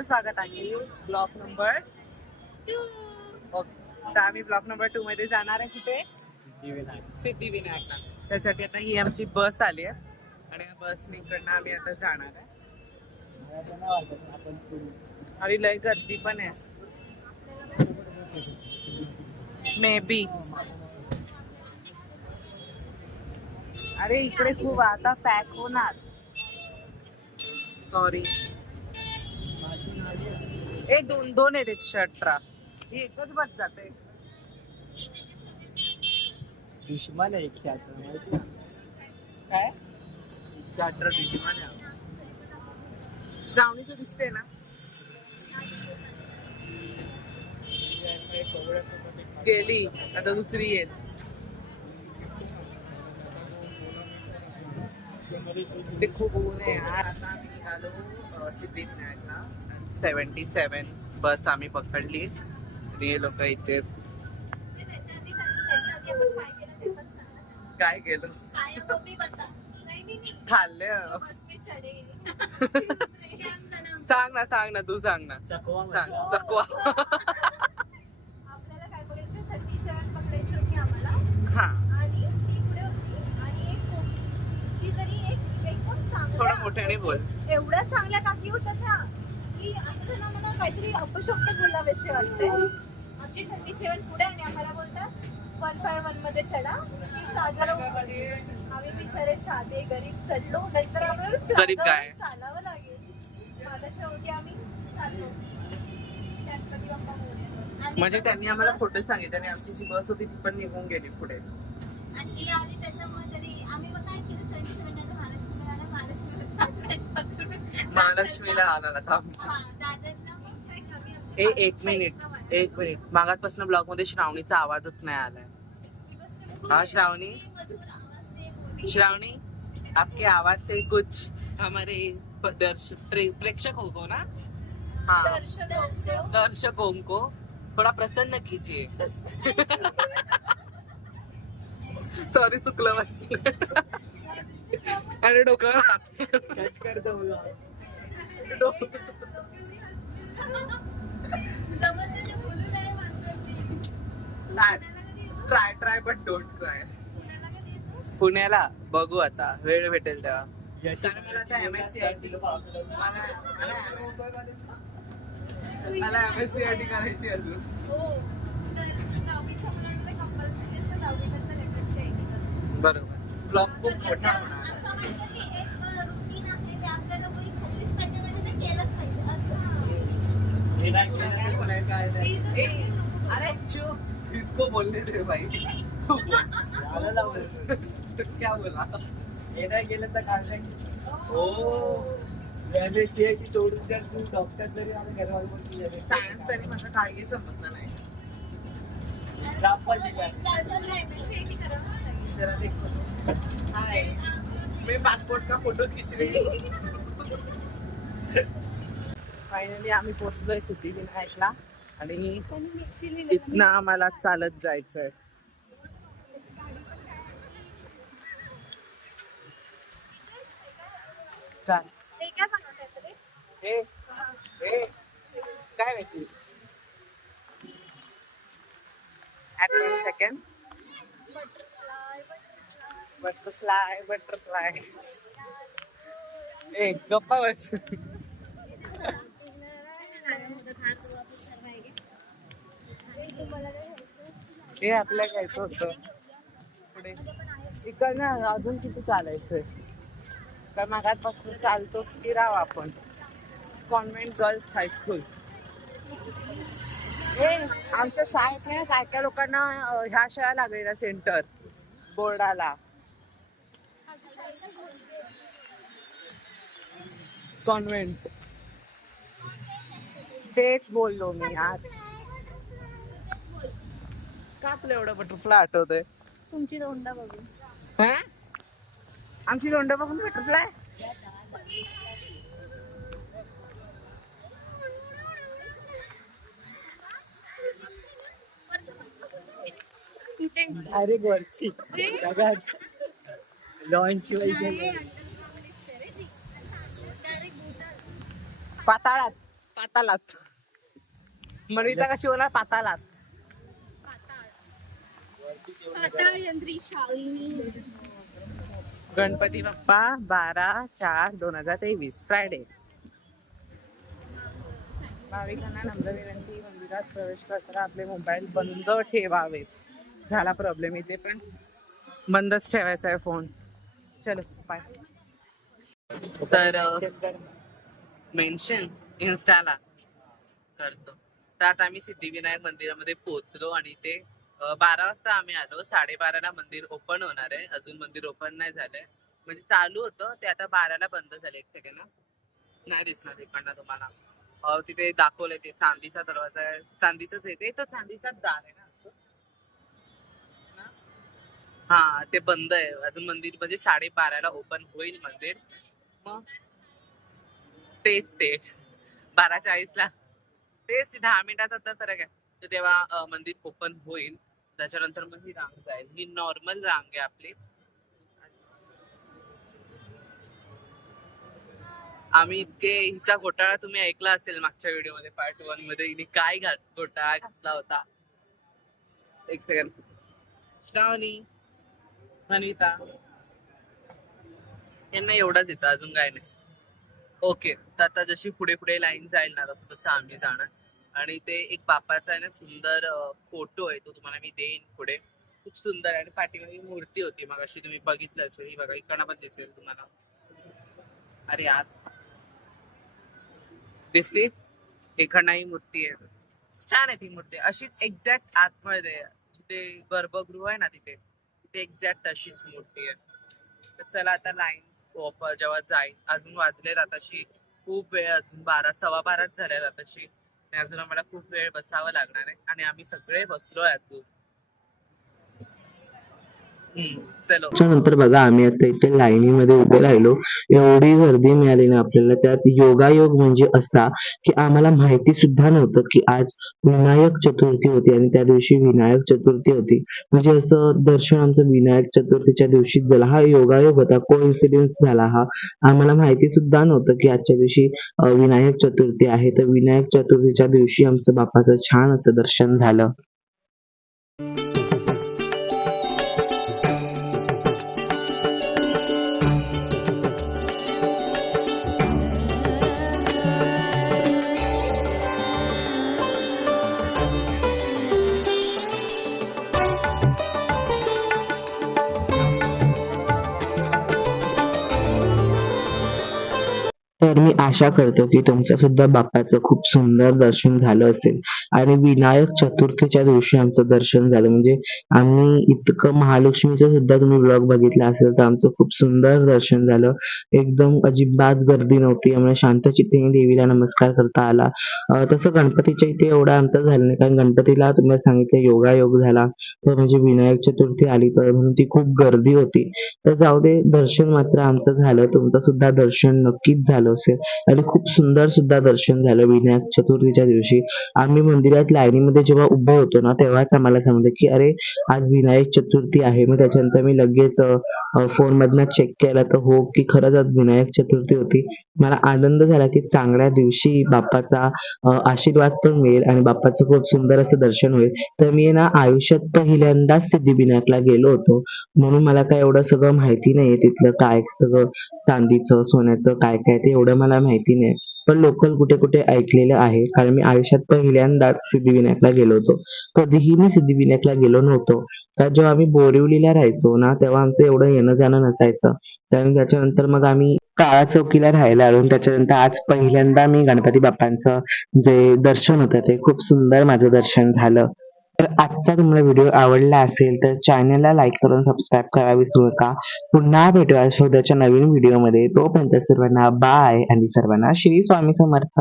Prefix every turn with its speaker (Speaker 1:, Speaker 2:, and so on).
Speaker 1: स्वागत आहे. Block number तर आम्ही ब्लॉक नंबर टू मध्ये जाणार आहे कुठे? सिद्धिविनायकला त्यासाठी आता ही आमची बस आली आहे. आणि या बसने इकडनं आम्ही आता जाणार आहे. आणि लय गर्दी पण आहे. मे बी अरे इकडे खूप आता पॅक होणार. सॉरी एक दोन दोन आहेत एकशे अठरा ही एकच बस जाते.
Speaker 2: दुश्मन आहे एकशे अठरा माहिती?
Speaker 1: काय?
Speaker 2: एकशे अठरा दुश्मन आहे
Speaker 1: श्रावणीचं दिसते ना? गेली. आता दुसरी येईल. ते खूप ऊन आहे. यार आता आम्ही अ, सिद्धिविनायकला. सेवन्टी सेवन बस आम्ही पकडली. हे लोक इथे काय केलं? खाल्लं. सांग ना सांग ना तू सांग ना.
Speaker 2: चकवा
Speaker 1: सांग. चकवा. हा. थोडं मोठ्याने बोल.
Speaker 3: एवढ्या चांगल्या काकी होत्या त्या. की आता त्यांना मला काहीतरी अपशब्द बोलावेसे वाटते आमची थर्टी सेवन पुढे आणि आम्हाला बोलतात वन फाय वनमध्ये चढा. की साजरा आम्ही बिचारे साधे गरीब चढलो. नंतर आम्हाला
Speaker 1: गरीब काय?
Speaker 3: चालावं लागेल. माझ्या शेवटी आम्ही चाललो. गणपती बाप्पा.
Speaker 1: म्हणजे त्यांनी आम्हाला फोटो सांगितले आणि आमची जी बस होती ती पण निघून गेली पुढे.
Speaker 4: आणि त्याच्यामुळे तरी आम्ही मग काय केलं? सेव्हन्टी सेव्हन नंतर महालक्ष्मीला आला
Speaker 1: थांब. ए एक मिनिट एक मिनिट. मागातपासून ब्लॉगमध्ये श्रावणीचा आवाजच नाही आलाय. हा श्रावणी? श्रावणी आपके आवाज से कुछ हमारे दर्शक प्रे- प्रेक्षकों ना? हाँ. दर्शकों को थोड़ा प्रसन्न कीजिए. सॉरी चुकलं माझं. अरे डोक्यावर हात. Try try but don't try
Speaker 4: पुण्याला
Speaker 1: बघू आता. वेळ भेटेल तेव्हा. मला आता M S C I T मला M S C I T करायची अजून.
Speaker 4: हो.
Speaker 1: बरोबर. ब्लॉग खूप मोठा होणार
Speaker 4: असं वाटतं की एक रुटीन आहे ते आपल्याला कोणी खाल्लीच पाहिजे म्हणजे ते केलंच पाहिजे असं
Speaker 2: हे नाही केलं तर पुन्हा काय नाही.
Speaker 1: ए, अरे चुप इसको बोलने दे भाई तू बोल.
Speaker 2: मला लावलं.
Speaker 1: क्या बोला
Speaker 2: हे नाही केलं तर काय नाही
Speaker 1: ओ
Speaker 2: MSc आहे की सोडून जर तू डॉक्टर जरी आलं घरावर पण तू MSc
Speaker 1: सायन्स तरी माझं काही समजलं नाही
Speaker 2: ग्रामपंचायत आहे.
Speaker 4: दादरला MSc ID करावंच लागेल.
Speaker 1: जरा देखो हाय मी पासपोर्ट का फोटो खींच रही फायनली आम्ही पोहोचलोय सिद्धिविनायकला आणि इथनं आम्हाला चालत जायचंय.
Speaker 3: काय?
Speaker 1: माहिती? सेकंड बटरफ्लाय बटरफ्लाय ए गप्पा बस. हे आपल्या घ्यायचं होतं. पुढे. इकडनं अजून किती चालायचंय? तर मागातपासून चालतोच की राव आपण. कॉन्व्हेंट गर्ल्स हायस्कूल हे आमच्या शाळेत ना काय काय लोकांना ह्या शाळा लागलेल्या सेंटर बोर्डाला. कॉन्व्हेंट. तेच बोललो मी आज. का तुला एवढं बटरफ्लाय आठवतंय?
Speaker 3: तुमची दोंडा बघून.
Speaker 1: हा? आमची दोंड बघून बटरफ्लाय
Speaker 2: डायरेक्ट वरती. लॉन्च
Speaker 1: पाताळात. पातालात. मनीता कशी होणार? पातालात. गणपती बाप्पा बारा चार दोन हजार तेवीस फ्रायडे. भाविकांना नम्र विनंती मंदिरात प्रवेश करताना आपले मोबाईल बंद ठेवावेत. झाला प्रॉब्लेम इथे पण. बंदच ठेवायचा आहे फोन चलो बाय तर मेन्शन इन्स्टाला करतो. तर आता आम्ही सिद्धिविनायक मंदिरामध्ये पोहोचलो आणि ते बारा वाजता आम्ही आलो. साडेबाराला मंदिर ओपन होणार आहे. अजून मंदिर ओपन नाही झालंय. म्हणजे चालू होतं. ते आता बाराला बंद झाले. एक सेकंड नाही दिसणार इकडनं तुम्हाला. तिथे दाखवलंय ते चांदीचा दरवाजा आहे. चांदीचाच आहे. ते तर चांदीचाच दार आहे ना हा? ते बंद आहे. अजून मंदिर म्हणजे साडेबाराला ओपन होईल मंदिर. मग? तेच ते. बारा चाळीसला तेच दहा मिनिटाचा तर फरक आहे. तर तेव्हा मंदिर ओपन होईल. त्याच्यानंतर मग ही रांग जाईल. ही नॉर्मल रांग आहे आपली. आम्ही इतके हिचा घोटाळा तुम्ही ऐकला असेल मागच्या व्हिडिओमध्ये पार्ट वनमध्ये. हिने काय घात घोटाळा घातला होता? एक सेकंड श्रावणी अनिता यांना एवढाच येतं अजून काय नाही. ओके तर आता जशी पुढे पुढे लाईन जाईल ना तसं तसं आम्ही जाणार. आणि ते एक बापाचा आहे ना सुंदर फोटो आहे तो तुम्हाला मी देईन पुढे. खूप सुंदर आणि पाठीमागे मूर्ती होती मग अशी तुम्ही बघितलं असेल ही बघा इकडनं दिसेल तुम्हाला. अरे आत दिसली इकडनं ही मूर्ती आहे. छान आहे ती मूर्ती. अशीच एक्झॅक्ट आतमध्ये जिथे गर्भगृह आहे ना तिथे तिथे एक्झॅक्ट अशीच मूर्ती आहे. तर चला आता लाईन जेव्हा जाईल अजून वाजले आताशी खूप वेळ अजून बारा सव्वा बाराच झाल्या आताशी. आणि अजून आम्हाला खूप वेळ बसावं लागणार आहे आणि आम्ही सगळे बसलोय अजून
Speaker 2: त्याच्यानंतर बघा आम्ही आता इथे लाईनीमध्ये उभे राहिलो. एवढी गर्दी मिळाली ना आपल्याला. त्यात योगायोग म्हणजे असा की आम्हाला माहिती सुद्धा नव्हतं की आज विनायक चतुर्थी होती आणि त्या दिवशी विनायक चतुर्थी होती. म्हणजे असं दर्शन आमचं विनायक चतुर्थीच्या दिवशीच झाला. हा योगायोग होता. को झाला हा. आम्हाला माहिती सुद्धा नव्हतं की आजच्या दिवशी विनायक चतुर्थी आहे. तर विनायक चतुर्थीच्या दिवशी आमचं बापाचं छान असं दर्शन झालं. आशा करतो की तुमचं सुद्धा बाप्पाचं खूप सुंदर दर्शन झालं असेल. आणि विनायक चतुर्थीच्या दिवशी आमचं दर्शन झालं. म्हणजे आम्ही इतकं महालक्ष्मीचं सुद्धा तुम्ही ब्लॉग बघितला असेल तर आमचं खूप सुंदर दर्शन झालं. एकदम अजिबात गर्दी नव्हती. आम्हाला शांत चित्तीने देवीला नमस्कार करता आला. तसं गणपतीच्या इथे एवढा आमचं झालं नाही. कारण गणपतीला तुम्हाला सांगितलं योगायोग झाला. तर म्हणजे विनायक चतुर्थी आली तर म्हणून ती खूप गर्दी होती. तर जाऊ दे दर्शन मात्र आमचं झालं. तुमचं सुद्धा दर्शन नक्कीच झालं असेल. आणि खूप सुंदर सुद्धा दर्शन झालं विनायक चतुर्थीच्या दिवशी. आम्ही मंदिरात लाईनीमध्ये जेव्हा उभं होतो ना तेव्हाच आम्हाला समजलं की अरे आज विनायक चतुर्थी आहे. मग त्याच्यानंतर मी लगेच फोन मधनं चेक केला तर हो की खरंच आज विनायक चतुर्थी होती. मला आनंद झाला की चांगल्या दिवशी बाप्पाचा आशीर्वाद पण मिळेल आणि बाप्पाचं खूप सुंदर असं दर्शन होईल. तर मी ना आयुष्यात पहिल्यांदाच सिद्धिविनायकला गेलो होतो. म्हणून मला काय एवढं सगळं माहिती नाहीये तिथलं काय सगळं चांदीचं सोन्याचं काय काय ते एवढं मला माहिती नाही. पण लोकल कुठे कुठे ऐकलेलं आहे. कारण मी आयुष्यात पहिल्यांदाच सिद्धिविनायकला गेलो होतो. कधीही मी सिद्धिविनायकला गेलो नव्हतो. कारण जेव्हा आम्ही बोरिवलीला राहायचो ना तेव्हा आमचं एवढं येणं जाणं नसायचं. त्यानंतर त्याच्यानंतर मग आम्ही काळा चौकीला राहायला आलो. त्याच्यानंतर आज पहिल्यांदा मी गणपती बाप्पांचं जे दर्शन होतं ते खूप सुंदर माझं दर्शन झालं. तर आजचा तुम्हाला व्हिडिओ आवडला असेल तर चॅनलला लाईक करून सबस्क्राईब करा विसरू नका. पुन्हा भेटूया शोधाच्या नवीन व्हिडिओमध्ये तोपर्यंत सर्वांना बाय आणि सर्वांना श्री स्वामी समर्थ.